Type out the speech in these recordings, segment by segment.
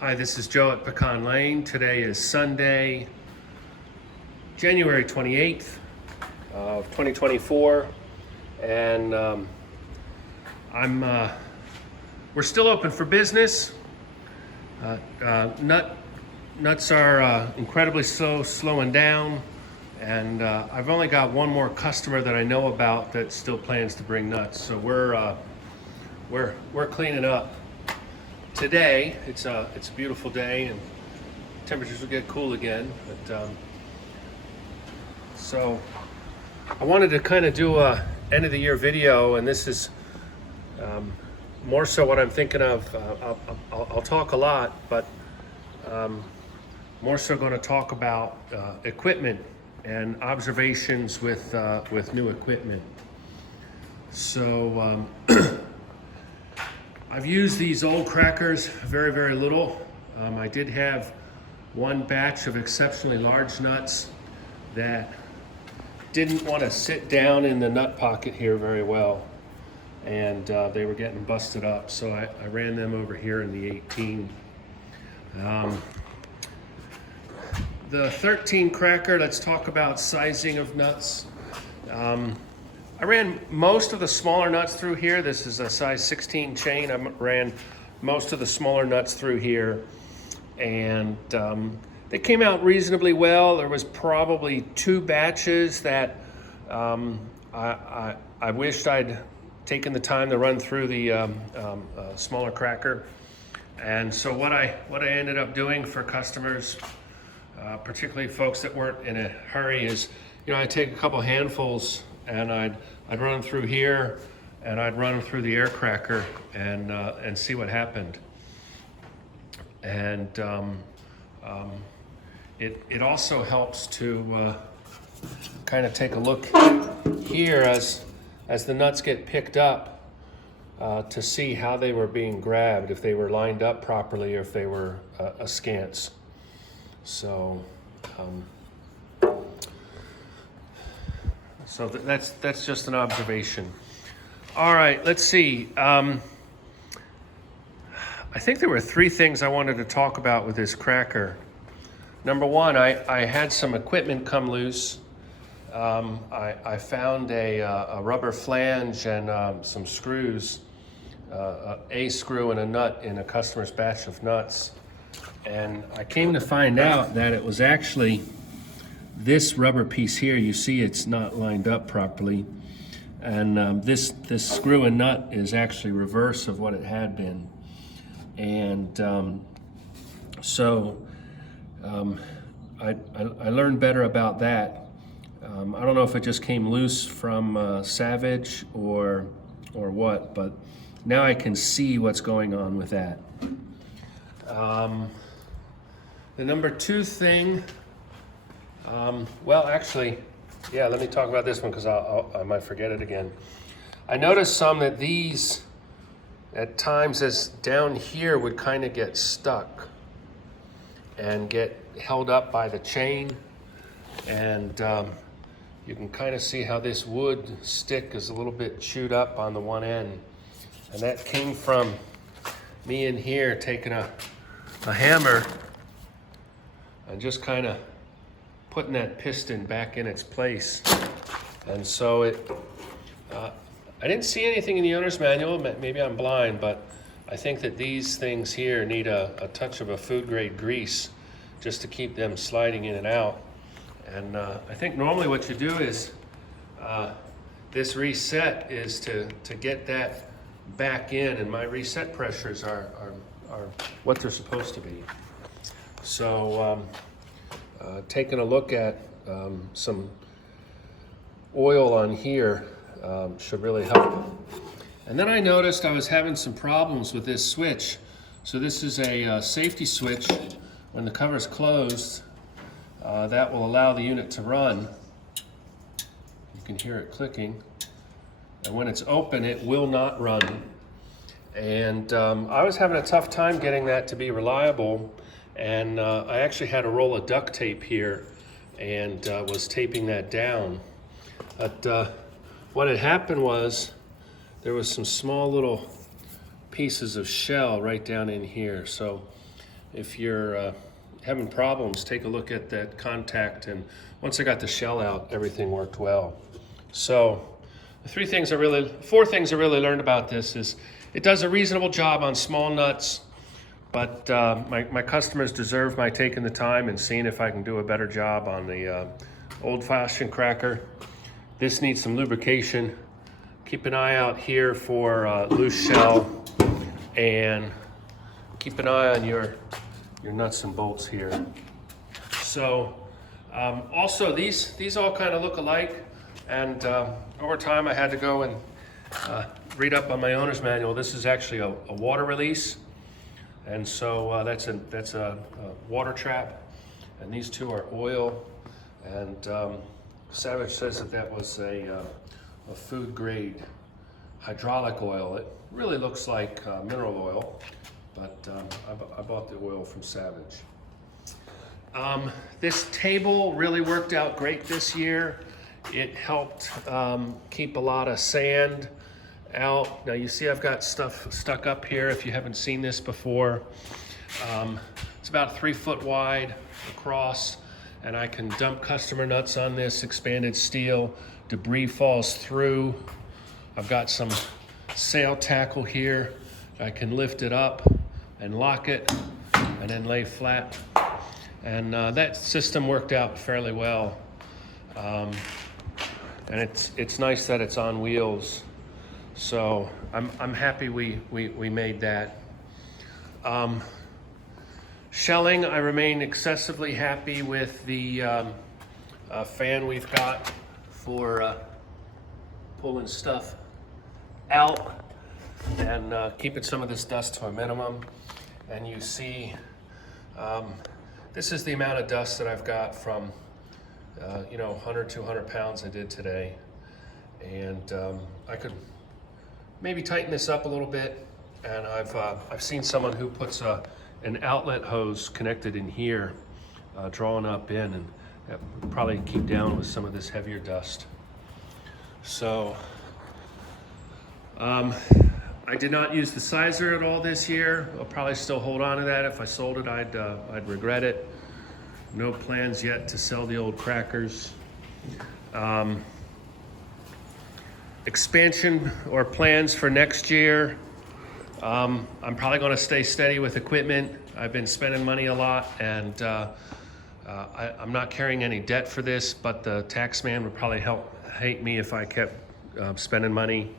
Hi, this is Joe at Pecan Lane. Today is Sunday, January 28th of 2024, and we're still open for business. Nuts are incredibly slowing down, and I've only got one more customer that I know about that still plans to bring nuts. So we're cleaning up. Today, it's a beautiful day and temperatures will get cool again. But so I wanted to kind of do a end of the year video, and this is more so what I'm thinking of. I'll talk a lot, but more so going to talk about equipment and observations with new equipment. So I've used these old crackers very, very little. I did have one batch of exceptionally large nuts that didn't want to sit down in the nut pocket here very well, and they were getting busted up, so I ran them over here in the 18. The 13 cracker, let's talk about sizing of nuts. I ran most of the smaller nuts through here. This is a size 16 chain. I ran most of the smaller nuts through here, and they came out reasonably well. There was probably two batches that I wished I'd taken the time to run through the smaller cracker. And so what I ended up doing for customers, particularly folks that weren't in a hurry, is I'd take a couple handfuls and I'd run them through here, and I'd run them through the air cracker and see what happened. And it also helps to kind of take a look here as the nuts get picked up to see how they were being grabbed, if they were lined up properly or if they were askance. So. So that's just an observation. All right, let's see. I think there were three things I wanted to talk about with this cracker. Number one, I had some equipment come loose. I found a rubber flange and some screws, a screw and a nut in a customer's batch of nuts. And I came to find out that it was actually this rubber piece here. You see it's not lined up properly, and this screw and nut is actually reverse of what it had been. And I learned better about that. I don't know if it just came loose from Savage or what, but now I can see what's going on with that. The number two thing, well, actually, yeah, let me talk about this one because I might forget it again. I noticed some that these, at times, as down here, would kind of get stuck and get held up by the chain. And you can kind of see how this wood stick is a little bit chewed up on the one end. And that came from me in here taking a hammer and just kind of putting that piston back in its place. And so I didn't see anything in the owner's manual. Maybe I'm blind, but I think that these things here need a touch of a food grade grease just to keep them sliding in and out. And I think normally what you do is this reset is to get that back in, and my reset pressures are what they're supposed to be. So taking a look at some oil on here should really help. And then I noticed I was having some problems with this switch. So this is a safety switch. When the cover is closed, that will allow the unit to run. You can hear it clicking. And when it's open, it will not run. And I was having a tough time getting that to be reliable. And I actually had a roll of duct tape here and was taping that down. But what had happened was there was some small little pieces of shell right down in here. So if you're having problems, take a look at that contact. And once I got the shell out, everything worked well. So the four things I really learned about this is it does a reasonable job on small nuts, but my customers deserve my taking the time and seeing if I can do a better job on the old-fashioned cracker. This needs some lubrication. Keep an eye out here for loose shell, and keep an eye on your nuts and bolts here. So also these all kind of look alike, and over time I had to go and read up on my owner's manual. This is actually a water release, and so that's a water trap, and these two are oil. And Savage says that was a food grade hydraulic oil. It really looks like mineral oil, but I bought the oil from Savage. This table really worked out great this year. It helped keep a lot of sand out. Now you see I've got stuff stuck up here if you haven't seen this before. It's about 3 foot wide across, and I can dump customer nuts on this expanded steel. Debris falls through. I've got some sail tackle here. I can lift it up and lock it and then lay flat. And that system worked out fairly well. And it's nice that it's on wheels. So I'm happy we made that. Shelling, I remain excessively happy with the fan we've got for pulling stuff out and keeping some of this dust to a minimum. And you see, this is the amount of dust that I've got from 100, 200 pounds I did today. And I could maybe tighten this up a little bit. And I've seen someone who puts an outlet hose connected in here, drawn up in, and that would probably keep down with some of this heavier dust. So I did not use the sizer at all this year. I'll probably still hold on to that. If I sold it, I'd regret it. No plans yet to sell the old crackers. Expansion or plans for next year. I'm probably going to stay steady with equipment. I've been spending money a lot, and I'm not carrying any debt for this, but the tax man would probably hate me if I kept spending money.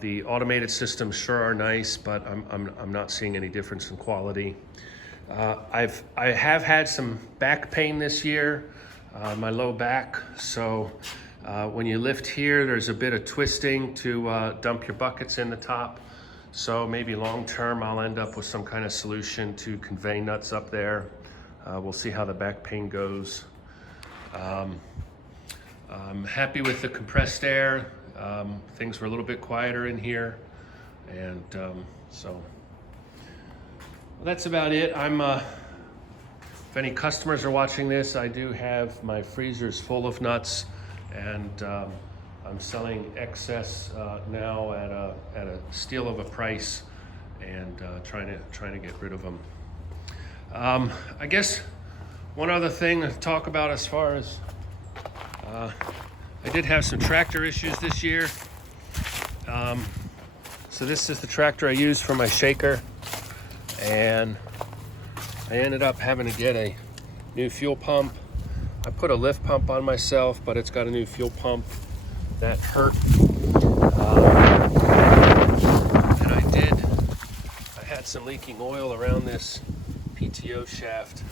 The automated systems sure are nice, but I'm not seeing any difference in quality. I have had some back pain this year, my low back. So when you lift here, there's a bit of twisting to dump your buckets in the top. So maybe long term, I'll end up with some kind of solution to convey nuts up there. We'll see how the back pain goes. I'm happy with the compressed air. Things were a little bit quieter in here. And so that's about it. If any customers are watching this, I do have my freezers full of nuts, and I'm selling excess now at a steal of a price, and trying to get rid of them. I guess one other thing to talk about as far as I did have some tractor issues this year. So this is the tractor I use for my shaker, and I ended up having to get a new fuel pump. I put a lift pump on myself, but it's got a new fuel pump. That hurt. And I had some leaking oil around this PTO shaft.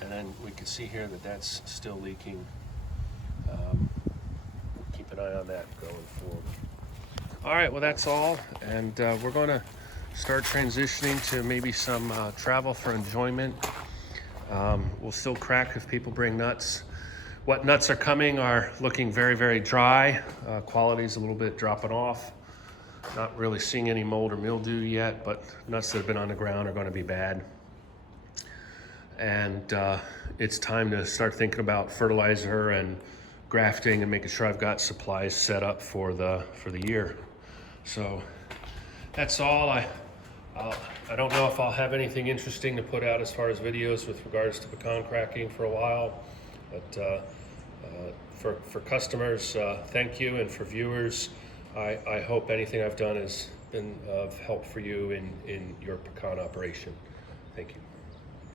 And then we can see here that that's still leaking. Keep an eye on that going forward. All right, well, that's all. And we're going to start transitioning to maybe some travel for enjoyment. We'll still crack if people bring nuts. What nuts are coming are looking very, very dry. Quality's a little bit dropping off. Not really seeing any mold or mildew yet, but nuts that have been on the ground are going to be bad. And it's time to start thinking about fertilizer and grafting and making sure I've got supplies set up for the year. So that's all. I I don't know if I'll have anything interesting to put out as far as videos with regards to pecan cracking for a while, but for customers, thank you, and for viewers, I hope anything I've done has been of help for you in your pecan operation. Thank you.